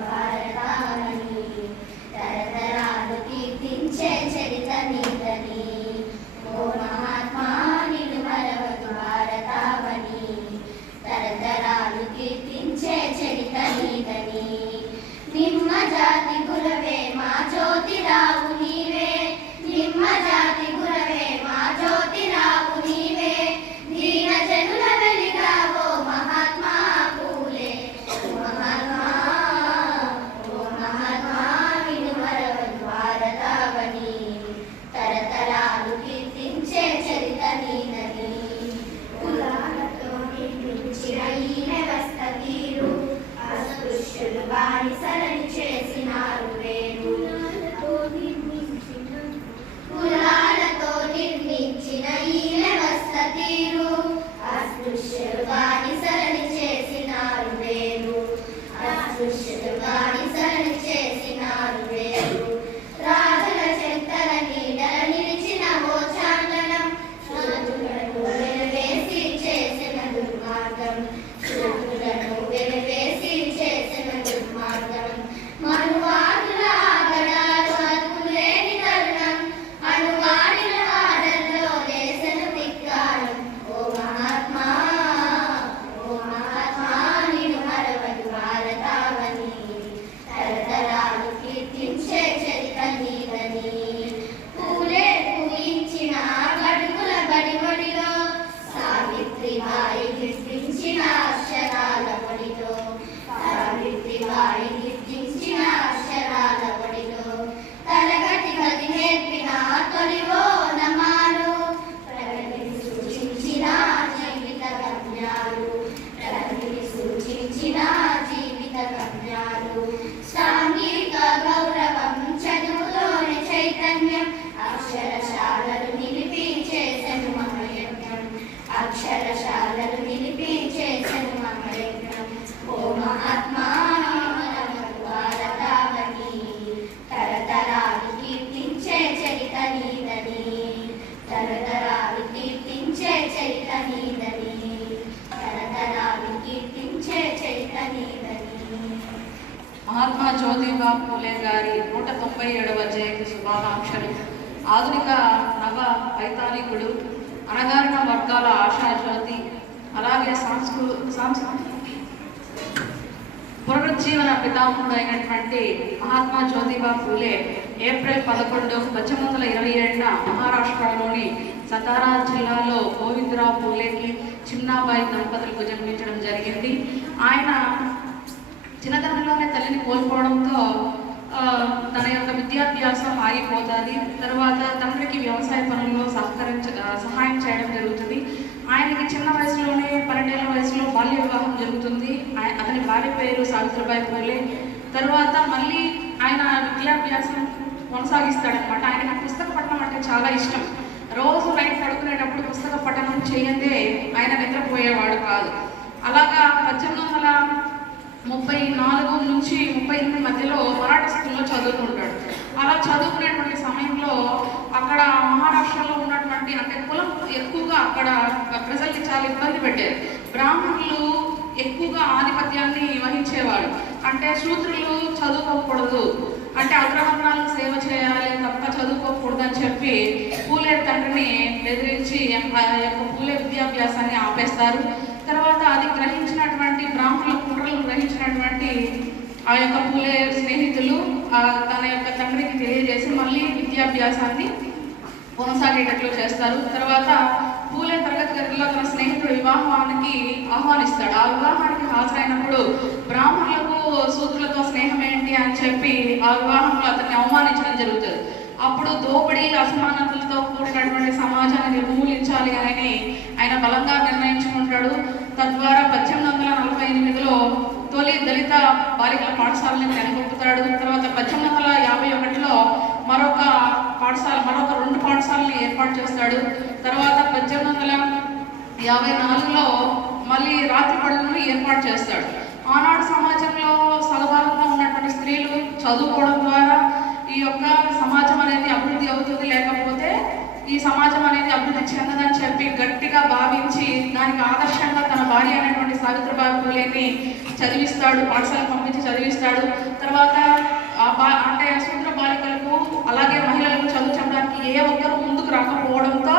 భారతావని తరతరాలు కీర్తించే చరిత్ర జ్యోతిబా పూలే గారి నూట తొంభై ఏడవ జయంతి శుభాకాంక్షలు. ఆధునిక నవ వైతాళికుడు అణగారిన వర్గాల ఆశాజ్యోతి అలాగే సంస్కృ సాంస్కృతి పునరుజ్జీవన పితామహుడు అయినటువంటి మహాత్మా జ్యోతిబా పూలే ఏప్రిల్ పదకొండు పద్దెనిమిది వందల ఇరవై ఏడున మహారాష్ట్రలోని సతారా జిల్లాలో గోవిందరావు పూలేకి చిన్నాబాయి దంపతులకు జన్మించడం జరిగింది. ఆయన చిన్నతనంలోనే తల్లిని కోల్పోవడంతో తన యొక్క విద్యాభ్యాసం ఆగిపోతుంది. తర్వాత తండ్రికి వ్యవసాయ పనుల్లో సహకరించ సహాయం చేయడం జరుగుతుంది. ఆయనకి చిన్న వయసులోనే పన్నెండేళ్ళ వయసులో బాల్య వివాహం జరుగుతుంది. అతని భార్య పేరు సావిత్రిబాయి పూలే. తర్వాత మళ్ళీ ఆయన విద్యాభ్యాసం కొనసాగిస్తాడనమాట ఆయన పుస్తక పఠనం అంటే చాలా ఇష్టం. రోజు నైట్ పడుకునేటప్పుడు పుస్తక పఠనం చేయందే ఆయన నిద్రపోయేవాడు కాదు. అలాగా పద్దెనిమిది వందల ముప్పై నాలుగు నుంచి ముప్పై ఎనిమిది మధ్యలో మరాఠా స్కూల్లో చదువుకుంటాడు అలా చదువుకునేటువంటి సమయంలో అక్కడ మహారాష్ట్రలో ఉన్నటువంటి అంటే కులం ఎక్కువగా అక్కడ ప్రజల్ని చాలా ఇబ్బంది పెట్టేది. బ్రాహ్మణులు ఎక్కువగా ఆధిపత్యాన్ని వహించేవాడు అంటే శూద్రులు చదువుకోకూడదు అంటే అగ్రవర్ణాలకు సేవ చేయాలి తప్ప చదువుకోకూడదు అని చెప్పి పూలే తండ్రిని బెదిరించి యొక్క పూలే విద్యాభ్యాసాన్ని ఆపేస్తారు. తర్వాత అది గ్రహించినటువంటి బ్రాహ్మణులకు పాత్రలు గ్రహించినటువంటి ఆ యొక్క పూలే స్నేహితులు తన యొక్క తండ్రికి తెలియజేసి మళ్ళీ విద్యాభ్యాసాన్ని కొనసాగేటట్లు చేస్తారు. తర్వాత పూలే తరగతి గదిలో తన స్నేహితుడు వివాహానికి ఆహ్వానిస్తాడు. ఆ వివాహానికి హాజరైనప్పుడు బ్రాహ్మణులకు సూత్రులతో స్నేహం ఏంటి అని చెప్పి ఆ వివాహంలో అతన్ని అవమానించడం జరుగుతుంది. అప్పుడు దోపిడీ అసమానతలతో కూడినటువంటి సమాజాన్ని నిర్మూలించాలి అని ఆయన బలంగా నిర్ణయించుకుంటాడు. తద్వారా పద్దెనిమిది వందల నలభై ఎనిమిదిలో తొలి దళిత బాలికల పాఠశాలని నెలకొల్పుతాడు తర్వాత పద్దెనిమిది వందల యాభై ఒకటిలో మరొక పాఠశాల మరొక రెండు పాఠశాలని ఏర్పాటు చేస్తాడు. తర్వాత పద్దెనిమిది వందల యాభై నాలుగులో మళ్ళీ రాత్రి పడులను ఏర్పాటు చేస్తాడు. ఆనాడు సమాజంలో సగభాగంగా ఉన్నటువంటి స్త్రీలు చదువుకోవడం ద్వారా ఈ యొక్క సమాజం అనేది అభివృద్ధి అవుతుంది. లేకపోతే ఈ సమాజం అనేది అభివృద్ధి చెందదని చెప్పి గట్టిగా భావించి దానికి ఆదర్శంగా తన భార్య అనేటువంటి సావిత్రిబాయి పూలేని చదివిస్తాడు పాఠశాల పంపించి చదివిస్తాడు. తర్వాత ఆ బా అంటే సూత్ర బాలికలకు అలాగే మహిళలకు చదువు చెప్పడానికి ఏ ఒక్కరు ముందుకు రాకపోవడంతో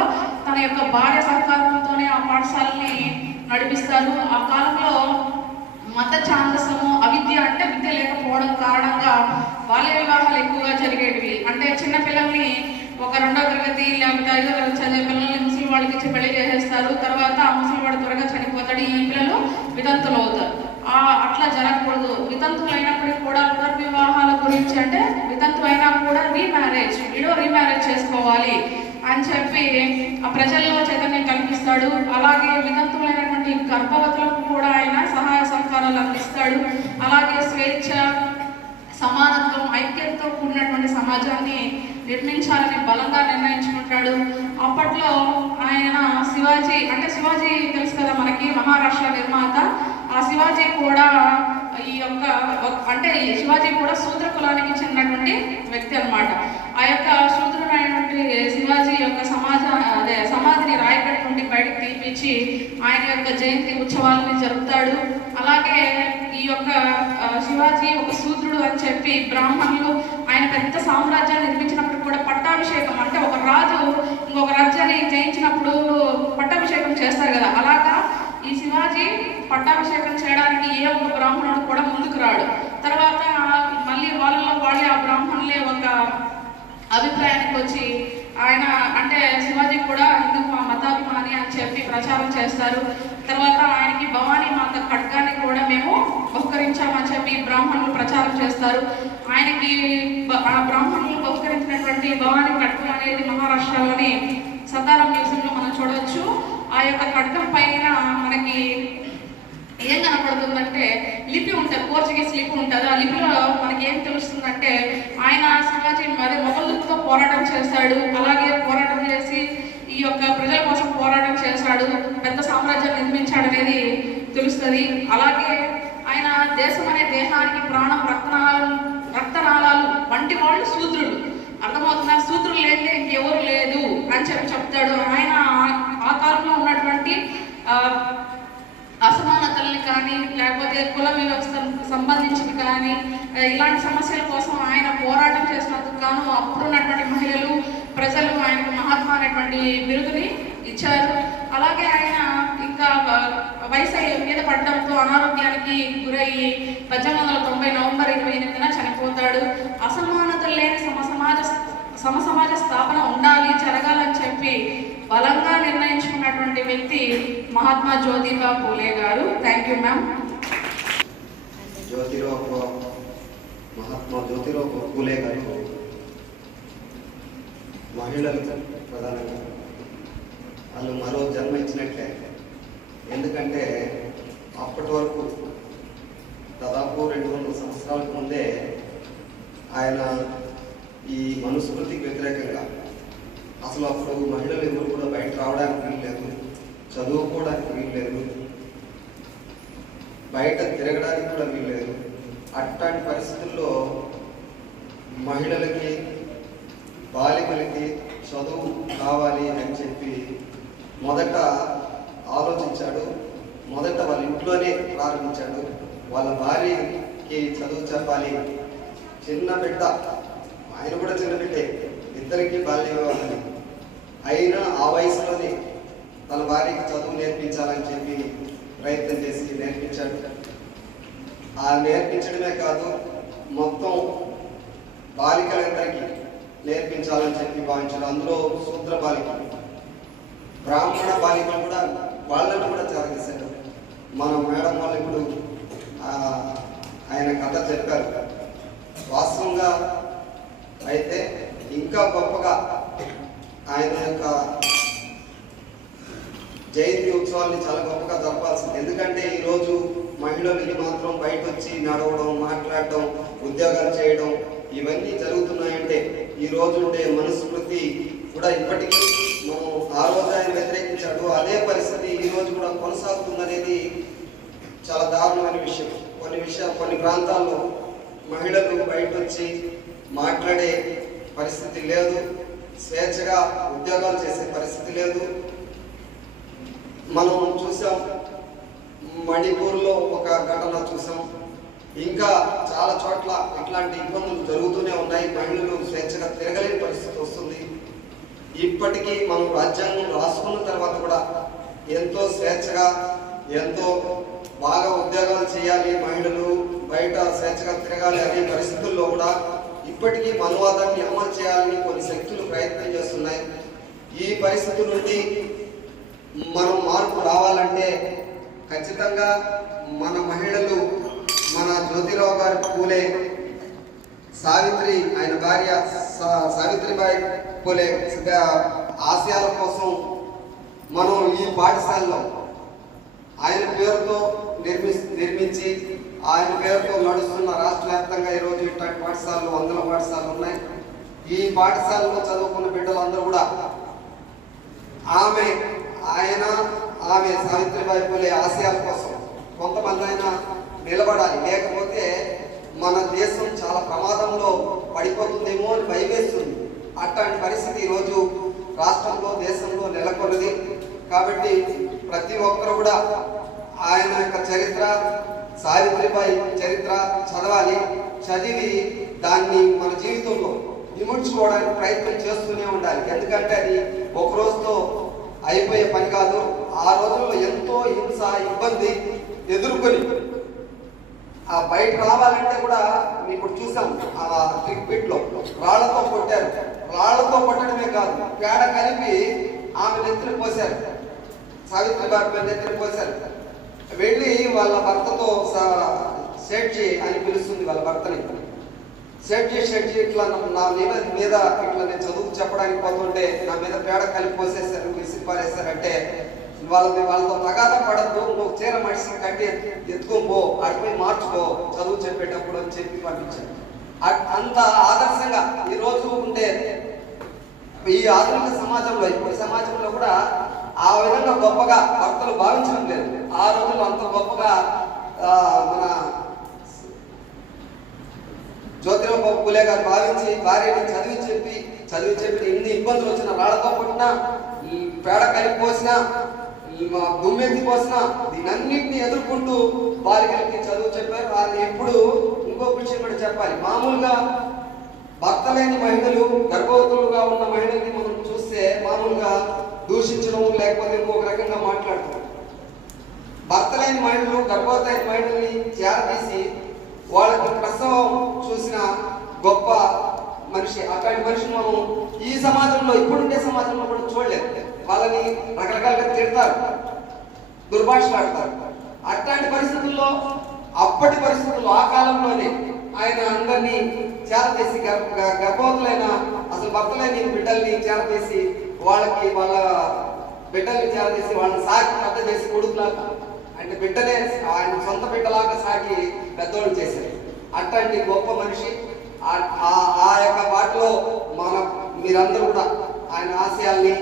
తన యొక్క భార్య సహకారంతోనే ఆ పాఠశాలని నడిపిస్తారు. ఆ కాలంలో మత ఛాందసము అవిద్య అంటే విద్య లేకపోవడం కారణంగా బాల్య వివాహాలు ఎక్కువగా జరిగేటివి. అంటే చిన్న తరగతి లేకపోతే ఐదో తరగతి చదివే పిల్లల్ని ముసలి వాళ్ళకి ఇచ్చి పెళ్ళి చేసేస్తారు. తర్వాత ఆ ముస్లిం వాడు త్వరగా చనిపోతాడు. ఈ పిల్లలు వితంతులు అవుతారు. ఆ అట్లా జరగకూడదు. వితంతులు అయినప్పటికీ కూడా పునర్వివాహాల గురించి అంటే వితంతు అయినా కూడా రీమ్యారేజ్ ఈడో రీమ్యారేజ్ చేసుకోవాలి అని చెప్పి ఆ ప్రజల్లో చైతన్యం కల్పిస్తాడు. అలాగే వితంతువులైనటువంటి గర్భవతులకు కూడా ఆయన సహాయ సహకారాలు అందిస్తాడు. అలాగే స్వేచ్ఛ సమానత్వం ఐక్యతతో కూడినటువంటి సమాజాన్ని నిర్మించాలని బలంగా నిర్ణయించుకుంటాడు. అప్పట్లో ఆయన శివాజీ అంటే శివాజీ తెలుసు కదా మనకి మహారాష్ట్ర నిర్మాత. ఆ శివాజీ కూడా ఈ యొక్క అంటే ఈ శివాజీ కూడా శూద్ర కులానికి చెందినటువంటి వ్యక్తి అన్నమాట. ఆ యొక్క శూద్రుడైనటువంటి శివాజీ యొక్క సమాజ అదే సమాధిని రాయగఢ్ నుండి బయటకు తీపించి ఆయన యొక్క జయంతి ఉత్సవాలని జరుపుతాడు. అలాగే ఈ యొక్క శివాజీ ఒక శూద్రుడు అని చెప్పి బ్రాహ్మణులు ఆయన పెద్ద సామ్రాజ్యాన్ని నిర్మించిన కూడా పట్టాభిషేకం అంటే ఒక రాజు ఇంకొక రాజ్యాన్ని జయించినప్పుడు పట్టాభిషేకం చేస్తారు కదా. అలాగా ఈ శివాజీ పట్టాభిషేకం చేయడానికి ఏ ఒక్క బ్రాహ్మణుడు కూడా ముందుకు రాడు. తర్వాత మళ్ళీ వాళ్ళలో వాళ్ళే ఆ బ్రాహ్మణులే ఒక అభిప్రాయానికి వచ్చి ఆయన అంటే శివాజీ కూడా హిందూ మతాభిమాని అని చెప్పి ప్రచారం చేస్తారు. తర్వాత ఆయనకి భవానీ మాత ఖడ్గాన్ని కూడా మేము బహుకరించామని చెప్పి బ్రాహ్మణులు ప్రచారం చేస్తారు. ఆయనకి ఆ బ్రాహ్మణులు బహుకరించినటువంటి భవానీ ఖడ్గం అనేది మహారాష్ట్రలోని సతారం మ్యూజియంలో మనం చూడవచ్చు ఆ యొక్క ఖడ్గం పైన మనకి ఏం కనపడుతుందంటే లిపి ఉంటుంది పోర్చుగీస్ లిపి ఉంటుంది. ఆ లిపిలో మనకి ఏం తెలుస్తుందంటే ఆయన శివాజీ మరి మొగలుతో పోరాటం చేశాడు. అలాగే పోరాటం చేసి ఈ యొక్క ప్రజల కోసం పోరాటం చేశాడు పెద్ద సామ్రాజ్యం నిర్మించాడు అనేది తెలుస్తుంది. అలాగే ఆయన దేశం అనే దేహానికి ప్రాణం రక్తనాళాలు రక్తనాళాలు వంటి వాళ్ళు శూద్రులు. అర్థమవుతున్నా శూద్రులు లేదే ఇంకెవరు లేదు అని చెప్పి చెప్తాడు. ఆయన ఆ- కాలంలో ఉన్నటువంటి అసమానతల్ని కానీ లేకపోతే కుల వ్యవస్థకు సంబంధించింది కానీ ఇలాంటి సమస్యల కోసం ఆయన పోరాటం చేసినందుకు గాను అప్పుడున్నటువంటి మహిళలు ప్రజలు ఆయనకు మహాత్మా అనేటువంటి బిరుదుని ఇచ్చారు. అలాగే ఆయన ఇంకా వ- వయసు మీద పడడంతో అనారోగ్యానికి గురయ్యి పద్దెనిమిది వందల తొంభై నవంబర్ ఇరవై ఎనిమిదిన చనిపోతాడు. అసమానతలు లేని సమ సమాజ స్థాపన ఉండాలి జరగాలని చెప్పి బలంగా నిర్ణయించుకున్నటువంటి వ్యక్తి మహాత్మా జ్యోతిబా పూలే గారు. Thank you ma'am Jyotirao Mahatma Jyotirao Phule గారు. మహిళలకు ప్రధానంగా. వాళ్ళు మరో జన్మ ఇచ్చినట్లే. ఎందుకంటే అప్పటి వరకు దాదాపు రెండు వందల సంవత్సరాలకు ముందే ఆయన ఈ మనుస్మృతికి వ్యతిరేకంగా అసలు అప్పుడు మహిళలు ఎవరు కూడా బయట రావడానికి వీల్లేదు చదువుకోవడానికి వీల్లేదు బయట తిరగడానికి కూడా వీల్లేదు అట్లాంటి పరిస్థితుల్లో మహిళలకి బాలికలకి చదువు కావాలి అని చెప్పి మొదట ఆలోచించాడు. మొదట వాళ్ళ ఇంట్లోనే ప్రారంభించాడు. వాళ్ళ భార్యకి చదువు చెప్పాలి. చిన్న బిడ్డ ఆయన కూడా చిన్న బిడ్డే ఇద్దరికి బాల్య వివాహం అయినా ఆ వయసులోనే తన భార్యకి చదువు నేర్పించాలని చెప్పి ప్రయత్నం చేసి నేర్పించాడు. ఆ నేర్పించడమే కాదు మొత్తం బాలికలందరికీ నేర్పించాలని చెప్పి భావించారు. అందులో శూద్ర బాలికలు బ్రాహ్మణ బాలికలు కూడా వాళ్ళని కూడా చేరదీశాడు మన మేడం వాళ్ళు ఇప్పుడు ఆయన కథ చెప్పారు. వాస్తవంగా అయితే ఇంకా గొప్పగా ఆయన యొక్క జయంతి ఉత్సవాన్ని చాలా గొప్పగా జరపాల్సింది. ఎందుకంటే ఈరోజు మహిళలు మాత్రం బయట వచ్చి నడవడం మాట్లాడడం ఉద్యోగాలు చేయడం ఇవన్నీ జరుగుతున్నాయంటే ఈ రోజు ఉండే మనుస్మృతి కూడా ఇప్పటికీ మనం ఆ రోజు ఆయన వ్యతిరేకించాడు. అదే పరిస్థితి ఈ రోజు కూడా కొనసాగుతుందనేది చాలా దారుణమైన విషయం. కొన్ని విషయ కొన్ని ప్రాంతాల్లో మహిళలు బయట వచ్చి మాట్లాడే పరిస్థితి లేదు. స్వేచ్ఛగా ఉద్యోగాలు చేసే పరిస్థితి లేదు. మనం చూసాం మణిపూర్లో ఒక ఘటన ఇంకా చాలా చోట్ల ఇట్లాంటి ఇబ్బందులు జరుగుతూనే ఉన్నాయి. మహిళలు స్వేచ్ఛగా తిరగలేని పరిస్థితి వస్తుంది. ఇప్పటికీ మనం రాజ్యాంగం రాసుకున్న తర్వాత కూడా ఎంతో స్వేచ్ఛగా ఎంతో బాగా ఉద్యోగాలు చేయాలి. మహిళలు బయట స్వేచ్ఛగా తిరగాలి అనే పరిస్థితుల్లో కూడా ఇప్పటికీ మనువాదాన్ని అమలు చేయాలని కొన్ని శక్తులు ప్రయత్నం చేస్తున్నాయి. ఈ పరిస్థితి నుండి మనం మార్పు రావాలంటే ఖచ్చితంగా మన మహిళలు మన జ్యోతిరావు గారి పూలే సావిత్రి ఆయన భార్య సావిత్రిబాయి పూలే ఆశయాల కోసం మనం ఈ పాఠశాలలో ఆయన పేరుతో నిర్మి నిర్మించి ఆయన పేరుతో నడుస్తున్న రాష్ట్ర వ్యాప్తంగా ఈరోజు ఇట్లాంటి పాఠశాలలు వందల పాఠశాలలు ఉన్నాయి. ఈ పాఠశాలలో చదువుకున్న బిడ్డలందరూ కూడా ఆమె ఆయన ఆమె సావిత్రిబాయి పూలే ఆశయాల కోసం కొంతమంది అయినా నిలబడాలి. లేకపోతే మన దేశం చాలా ప్రమాదంలో పడిపోతుందేమో అని భయమేస్తుంది. అట్లాంటి పరిస్థితి ఈరోజు రాష్ట్రంలో దేశంలో నెలకొన్నది. కాబట్టి ప్రతి ఒక్కరు కూడా ఆయన యొక్క చరిత్ర సావిత్రిబాయి చరిత్ర చదవాలి. చదివి దాన్ని మన జీవితంలో విముడ్చుకోవడానికి ప్రయత్నం చేస్తూనే ఉండాలి. ఎందుకంటే అది ఒక రోజుతో అయిపోయే పని కాదు. ఆ రోజుల్లో ఎంతో హింస ఇబ్బంది ఎదుర్కొని ఆ బయట రావాలంటే కూడా మేము ఇప్పుడు చూసాం ఆ క్రికెట్లో రాళ్ళతో కొట్టారు. రాళ్ళతో కొట్టడమే కాదు పేడ కలిపి ఆమె నెత్తిని పోశారు. సావిత్రి బాబు నెత్తిని పోశారు. వెళ్ళి వాళ్ళ భర్తతో షెడ్జీ అని పిలుస్తుంది వాళ్ళ భర్తని. షెడ్జీ షెడ్జి ఇట్లా నా- నా మీద మీద ఇట్లా నేను చదువు చెప్పడానికి పోతుంటే నా మీద పేడ కలిపి పోసేసారు విసిరి పారేశారంటే వాళ్ళని వాళ్ళతో తగాద పడద్దు నువ్వు చీర మనిషిని కట్టి ఎత్తుకొని పో. మార్చుకో చదువు చెప్పేటప్పుడు అని చెప్పి పంపించారు. అంత ఆదర్శంగా ఈరోజు రోజు ఉండే ఈ ఆధునిక సమాజంలో ఇప్పుడు సమాజంలో కూడా ఆ విధంగా గొప్పగా భక్తులు భావించడం లేదు. ఆ రోజుల్లో అంత గొప్పగా మన జ్యోతిరావు బాబు పూలే గారు భావించి భార్యని చదివి చెప్పి చదివి చెప్పి ఎన్ని ఇబ్బందులు వచ్చినా రాళ్ళతో కొట్టినా పేడ కలిపి పోసినా ఈ మా దుమ్మెత్తి వస్తున్న దీనన్నింటినీ ఎదుర్కొంటూ బాలికలకి చదువు చెప్పారు. వాళ్ళు ఎప్పుడు ఇంకొక విషయం కూడా చెప్పాలి. మామూలుగా భర్త లేని మహిళలు గర్భవతులుగా ఉన్న మహిళల్ని మనం చూస్తే మామూలుగా దూషించడం లేకపోతే ఇంకొక రకంగా మాట్లాడతారు. భర్త లేని మహిళలు గర్భవతి మహిళల్ని చేరదీసి వాళ్ళకి ప్రసవం చూసిన గొప్ప మనిషి. అక్కడి మనిషిని మనం ఈ సమాజంలో ఇప్పుడుండే సమాజంలో కూడా చూడలేదు. వాళ్ళని రకరకాలుగా తిడతారు. దుర్భాషలాడతారు అట్లాంటి పరిస్థితుల్లో అప్పటి పరిస్థితుల్లో ఆ కాలంలోనే ఆయన అందరినీ చేరతీసి గ- గర్భవతులైన అసలు భర్తలైన బిడ్డల్ని చేరతీసి వాళ్ళకి వాళ్ళ బిడ్డల్ని చేరతీసి వాళ్ళని సాకి పెద్ద చేసి కొడుకులాగా అంటే బిడ్డనే ఆయన సొంత బిడ్డలాగా సాగి పెద్దోళ్ళు చేశారు. అట్లాంటి గొప్ప మనిషి ఆ- ఆ- యొక్క వాటిలో మన మీరందరూ కూడా ఆయన ఆశయాల్ని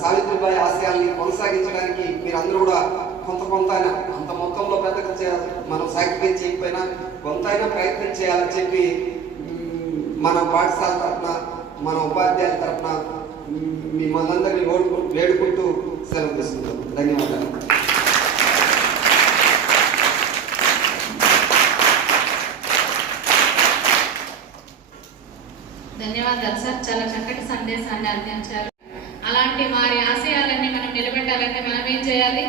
సావిత్రిబాయి ఆశయాల్ని కొనసాగించడానికి మీరందరూ కూడా కొంత కొంత అయినా అంత మొత్తంలో పెద్దగా చేయాలి మనం సాక్రిఫైస్ చేయకపోయినా కొంత అయినా ప్రయత్నం చేయాలని చెప్పి మన పాఠశాల తరఫున మన ఉపాధ్యాయుల తరఫున మీ అందరినీ ఓడుకు వేడుకుంటూ సెలవు తీసుకుంటాం ధన్యవాదాలు. ధన్యవాదాలు సార్. చాలా చక్కటి సందేశాన్ని అందించారు అలాంటి వారి ఆశయాలన్నీ మనం నిలబెట్టాలంటే మనం ఏం చేయాలి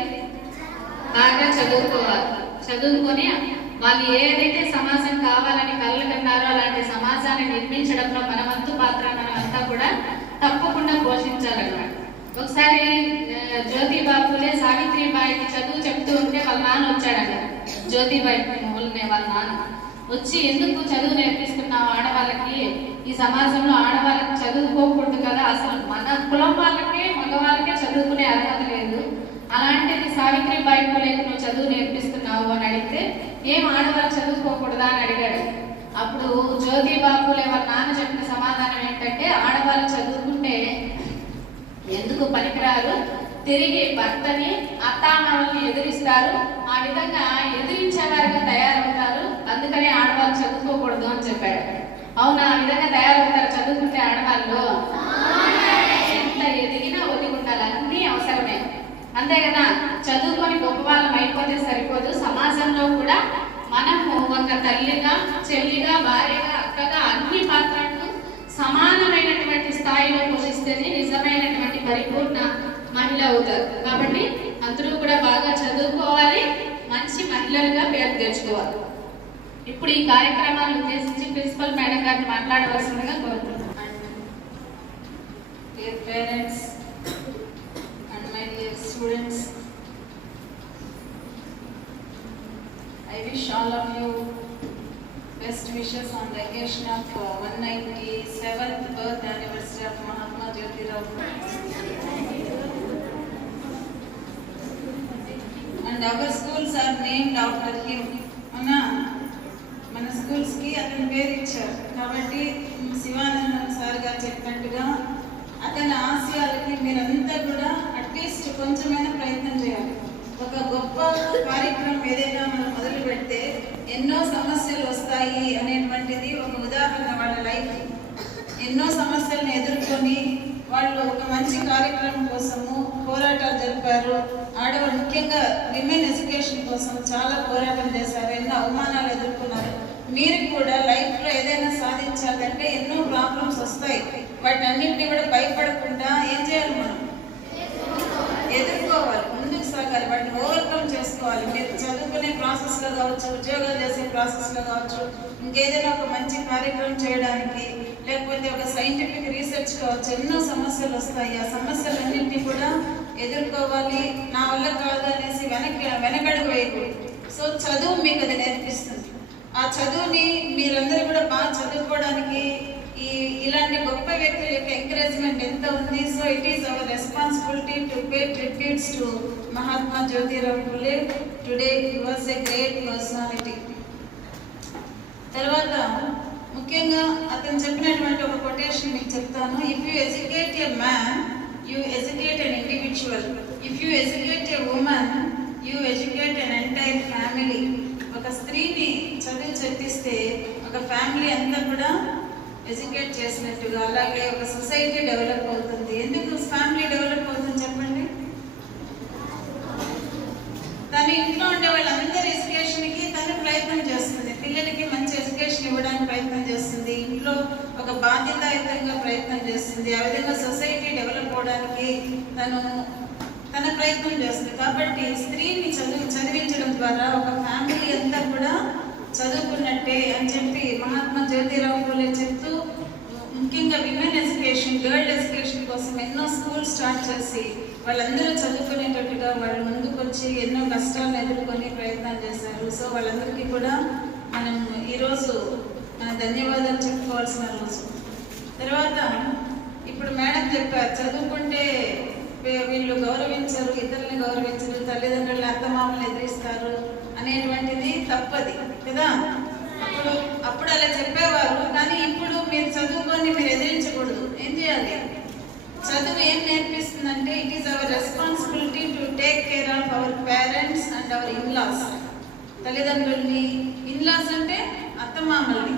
బాగా చదువుకోవాలి. చదువుకొని వాళ్ళు ఏదైతే సమాజం కావాలని కలలు కన్నారో అలాంటి సమాజాన్ని నిర్మించడంలో మన వంతు పాత్ర మనం అంతా కూడా తప్పకుండా పోషించాలన్నమాట. ఒకసారి ఆ, జ్యోతిబాపులే సావిత్రిబాయికి చదువు చెప్తూ ఉంటే వాళ్ళ నాన్న వచ్చాడట. జ్యోతిబాయి మూలనే వాళ్ళ నాన్న. వచ్చి ఎందుకు చదువు నేర్పిస్తున్నావు ఆడవాళ్ళకి? ఈ సమాజంలో ఆడవాళ్ళకి చదువుకోకూడదు కదా అసలు. మన కులం వాళ్ళకే మగవాళ్ళకే చదువుకునే అర్హత లేదు. అలాంటిది సావిత్రిబాయి పూలేకి నువ్వు చదువు నేర్పిస్తున్నావు అని అడిగితే ఏం ఆడవాళ్ళు చదువుకోకూడదా? అని అడిగాడు. అప్పుడు జ్యోతి బాపులే వాళ్ళ నాన్న చెప్పిన సమాధానం ఏంటంటే ఆడవాళ్ళు చదువుకుంటే ఎందుకు పనికిరారు? తిరిగి భర్తని అత్తామామల్ని ఎదిరిస్తారు. ఆ విధంగా ఎదిరించేవారుగా తయారవుతారు. అందుకనే ఆడవాళ్ళు చదువుకోకూడదు అని చెప్పాడు. అవునా? ఆ విధంగా తయారవుతారు చదువుకుంటే ఆడవాళ్ళు? ఎంత ఎదిగి ఒదిగి ఉండాలి అన్నీ అవసరమే అంతే కదా? చదువుకొని గొప్పవాళ్ళం అయిపోతే సరిపోదు. సమాజంలో కూడా మనము ఒక తల్లిగా చెల్లిగా భార్యగా అక్కగా అన్ని పాత్రలను సమానమైనటువంటి స్థాయిలో పోషిస్తేనే నిజమైనటువంటి పరిపూర్ణ మహిళ అవుతారు. కాబట్టి అందరూ కూడా బాగా చదువుకోవాలి. మంచి మహిళలుగా పేరు తెచ్చుకోవాలి. ఇప్పుడు ఈ కార్యక్రమాన్ని ఉద్దేశించి ప్రిన్సిపల్ మేడం గారిని మాట్లాడవలసిందిగా కోరుతున్నాను. Parents students. I wish all of you best wishes on the occasion of uh, 197th birth anniversary of Mahatma Jyotirao And our schools are named after him. అవునా మన స్కూల్స్కి అతని పేరు ఇచ్చారు కాబట్టి శివానందం సార్ గారు చెప్పినట్టుగా అతని ఆశయాలకి మీరంతా కూడా అట్లీస్ట్ కొంచెమైనా ప్రయత్నం చేయాలి. ఒక గొప్ప కార్యక్రమం ఏదైనా మనం మొదలు పెడితే ఎన్నో సమస్యలు వస్తాయి అనేటువంటిది ఒక ఉదాహరణ వాళ్ళ లైఫ్. ఎన్నో సమస్యలను ఎదుర్కొని వాళ్ళు ఒక మంచి కార్యక్రమం కోసము పోరాటాలు జరిపారు. ఆడవాళ్ళు ముఖ్యంగా విమెన్ ఎడ్యుకేషన్ కోసం చాలా పోరాటం చేశారు. ఎన్నో అవమానాలు ఎదుర్కొన్నారు. మీరు కూడా లైఫ్లో ఏదైనా సాధించాలంటే ఎన్నో ప్రాబ్లమ్స్ వస్తాయి. వాటన్నింటినీ కూడా భయపడకుండా ఏం చేయాలి మనం? ఎదుర్కోవాలి. ముందుకు సాగాలి. వాటిని ఓవర్కమ్ చేసుకోవాలి. మీరు చదువుకునే ప్రాసెస్లో కావచ్చు ఉద్యోగాలు చేసే ప్రాసెస్లో కావచ్చు ఇంకేదైనా ఒక మంచి కార్యక్రమం చేయడానికి లేకపోతే ఒక సైంటిఫిక్ రీసెర్చ్ కావచ్చు ఎన్నో సమస్యలు వస్తాయి. ఆ సమస్యలన్నింటినీ కూడా ఎదుర్కోవాలి. నా వల్ల కాదు అనేసి వెనక్కి వెనకడుగు వేయకూడదు. సో చదువు మీకు అది నేర్పిస్తుంది. ఆ చదువుని మీరందరూ కూడా బాగా చదువుకోవడానికి ఈ ఇలాంటి గొప్ప వ్యక్తుల యొక్క ఎంకరేజ్మెంట్ ఎంత ఉంది? So it is our responsibility to pay tributes to Mahatma Jyotirao Phule today he was a great personality తర్వాత ముఖ్యంగా అతను చెప్పినటువంటి ఒక కొటేషన్ మీకు చెప్తాను. If you educate a man you educate an individual if you educate a woman you educate an entire family ఒక స్త్రీని చదువు చెప్పిస్తే ఒక ఫ్యామిలీ అంతా కూడా చేసినట్టుగా అలాగే ఒక సొసైటీ డెవలప్ అవుతుంది. ఎందుకు ఫ్యామిలీ డెవలప్ అవుతుంది చెప్పండి? తన ఇంట్లో ఉండే వాళ్ళందరి ఎడ్యుకేషన్కి తను ప్రయత్నం చేస్తుంది. పిల్లలకి మంచి ఎడ్యుకేషన్ ఇవ్వడానికి ప్రయత్నం చేస్తుంది. ఇంట్లో ఒక బాధ్యతాయుతంగా ప్రయత్నం చేస్తుంది. ఆ విధంగా సొసైటీ డెవలప్ అవడానికి తను తన ప్రయత్నం చేస్తుంది. కాబట్టి స్త్రీని చదువు చదివించడం ద్వారా ఒక ఫ్యామిలీ అంతా కూడా చదువుకున్నట్టే అని చెప్పి మహాత్మా జ్యోతిరావు పూలే చెప్తూ ముఖ్యంగా విమెన్ ఎడ్యుకేషన్ గర్ల్ ఎడ్యుకేషన్ కోసం ఎన్నో స్కూల్స్ స్టార్ట్ చేసి వాళ్ళందరూ చదువుకునేటట్టుగా వాళ్ళు ముందుకొచ్చి ఎన్నో కష్టాలను ఎదుర్కొని ప్రయత్నాలు చేశారు. సో వాళ్ళందరికీ కూడా మనం ఈరోజు ధన్యవాదాలు చెప్పుకోవాల్సిన రోజు. తర్వాత ఇప్పుడు మేడం చెప్పారు చదువుకుంటే వీళ్ళు గౌరవించరు ఇతరులను గౌరవించరు తల్లిదండ్రులు అత్తమామలు ఎదిరిస్తారు అనేటువంటిది తప్పది కదా? అప్పుడు అప్పుడు అలా చెప్పేవారు కానీ ఇప్పుడు మీరు చదువుకొని మీరు ఎదిరించకూడదు. ఏం చేయాలి? చదువు ఏం నేర్పిస్తుందంటే it is our responsibility to take care of our parents and our in-laws తల్లిదండ్రుల్ని ఇన్లాస్ అంటే అత్తమామల్ని.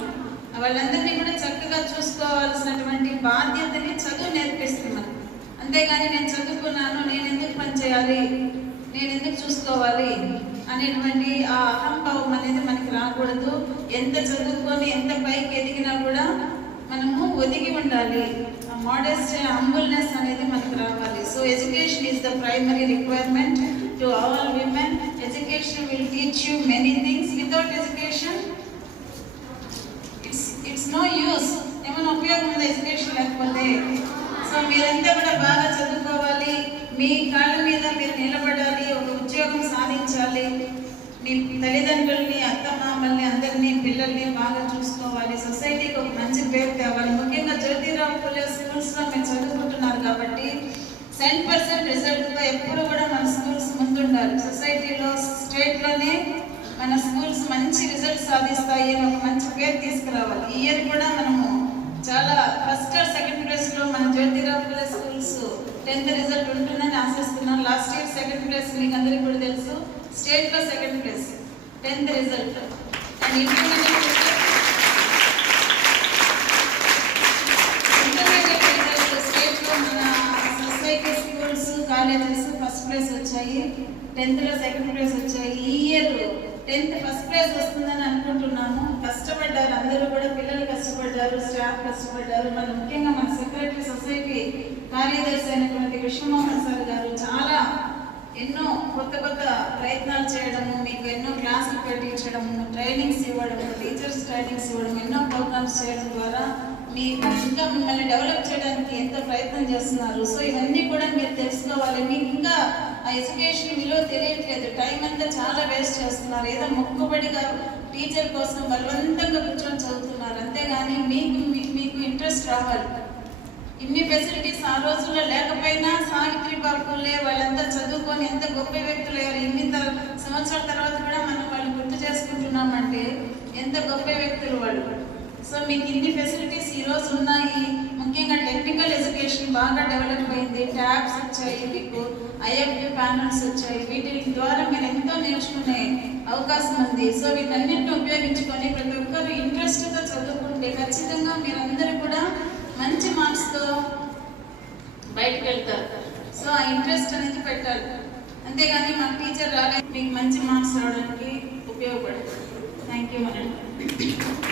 వాళ్ళందరినీ కూడా చక్కగా చూసుకోవాల్సినటువంటి బాధ్యతని చదువు నేర్పిస్తుంది అంతేగాని నేను చదువుకున్నాను నేను ఎందుకు పని చేయాలి? నేను ఎందుకు చూసుకోవాలి? అనేటువంటి ఆ అహంభావం అనేది మనకి రాకూడదు. ఎంత చదువుకొని ఎంత పైకి ఎదిగినా కూడా మనము ఒదిగి ఉండాలి. ఆ మోడెస్ట్ హంబుల్నెస్ అనేది మనకు రావాలి. So education is the primary requirement to all women education will teach you many things without education it's it's no use ఏమైనా ఉపయోగం ఉంది ఎడ్యుకేషన్ లేకపోతే? సో మీరంతా కూడా బాగా చదువుకోవాలి. మీ కాళ్ళ మీద మీరు నిలబడాలి ఒక ఉద్యోగం సాధించాలి. మీ తల్లిదండ్రుల్ని అత్త మామల్ని అందరినీ పిల్లల్ని బాగా చూసుకోవాలి. సొసైటీకి ఒక మంచి పేరు తేవాలి. ముఖ్యంగా జ్యోతిరావు పులే స్కూల్స్లో మేము చదువుకుంటున్నారు కాబట్టి సెవెన్ పర్సెంట్ రిజల్ట్తో ఎప్పుడు కూడా మన స్కూల్స్ ముందుండాలి. సొసైటీలో స్టేట్లోనే మన స్కూల్స్ మంచి రిజల్ట్ సాధిస్తాయి అని ఒక మంచి పేరు తీసుకురావాలి. ఈ ఇయర్ కూడా మనము చాలా ఫస్ట్ సెకండ్ ప్లేస్లో మన Jyotirao Phule schools tenth result ఉంటుందని ఆశిస్తున్నాం. లాస్ట్ ఇయర్ సెకండ్ ప్లేస్ మీకు అందరికీ కూడా తెలుసు. స్టేట్లో second place. Tenth result. And intermediate intermediate result మన society schools colleges first place వచ్చాయి. టెన్త్లో సెకండ్ ప్లేస్ వచ్చాయి. ఈ ఇయర్ టెన్త్ ఫస్ట్ ప్లేస్ వస్తుందని అనుకుంటున్నాము. కష్టపడ్డారు. అందరూ కూడా పిల్లలు కష్టపడ్డారు. స్టాఫ్ కష్టపడ్డారు. మన ముఖ్యంగా మన సెక్రటరీ సొసైటీ కార్యదర్శి అయిన విశ్వమోహన్ సార్ గారు. చాలా ఎన్నో కొత్త కొత్త ప్రయత్నాలు చేయడము మీకు ఎన్నో క్లాసులు పెట్టించడము ట్రైనింగ్స్ ఇవ్వడము టీచర్స్ ట్రైనింగ్స్ ఇవ్వడం ఎన్నో ప్రోగ్రామ్స్ చేయడం ద్వారా మీ ఇంకా మిమ్మల్ని డెవలప్ చేయడానికి ఎంత ప్రయత్నం చేస్తున్నారు. సో ఇవన్నీ కూడా మీరు తెలుసుకోవాలి. మీకు ఇంకా ఆ ఎడ్యుకేషన్ విలువ తెలియట్లేదు. టైం అంతా చాలా వేస్ట్ చేస్తున్నారు. ఏదో మొక్కుబడిగా టీచర్ కోసం బలవంతంగా కూర్చొని చదువుతున్నారు. అంతేగాని మీకు మీకు ఇంట్రెస్ట్ రావాలి. ఇన్ని ఫెసిలిటీస్ ఆ రోజుల్లో లేక సావిత్రి వాళ్ళంతా చదువుకొని ఎంత గొప్ప వ్యక్తులు అయ్యారు. ఇన్ని సంవత్సరాల తర్వాత కూడా మనం వాళ్ళు గుర్తు చేసుకుంటున్నామంటే ఎంత గొప్ప వ్యక్తులు వాళ్ళు. సో మీకు ఇన్ని ఫెసిలిటీస్ ఈరోజు ఉన్నాయి. ముఖ్యంగా టెక్నికల్ ఎడ్యుకేషన్ బాగా డెవలప్ అయింది. ట్యాబ్స్ వచ్చాయి మీకు ఐఎఫ్డి ప్యానల్స్ వచ్చాయి. వీటి ద్వారా మీరు ఎంతో నేర్చుకునే అవకాశం ఉంది. సో వీటన్నిటిని ఉపయోగించుకొని ప్రతి ఒక్కరు ఇంట్రెస్ట్గా చదువుకుంటే ఖచ్చితంగా మీరందరూ కూడా మంచి మార్క్స్తో బయటకు వెళ్తారు. సో ఆ ఇంట్రెస్ట్ అనేది పెట్టాలి. అంతేగాని మన టీచర్ రాలేదు. మీకు మంచి మార్క్స్ రావడానికి ఉపయోగపడుతుంది థ్యాంక్ యూ మేడం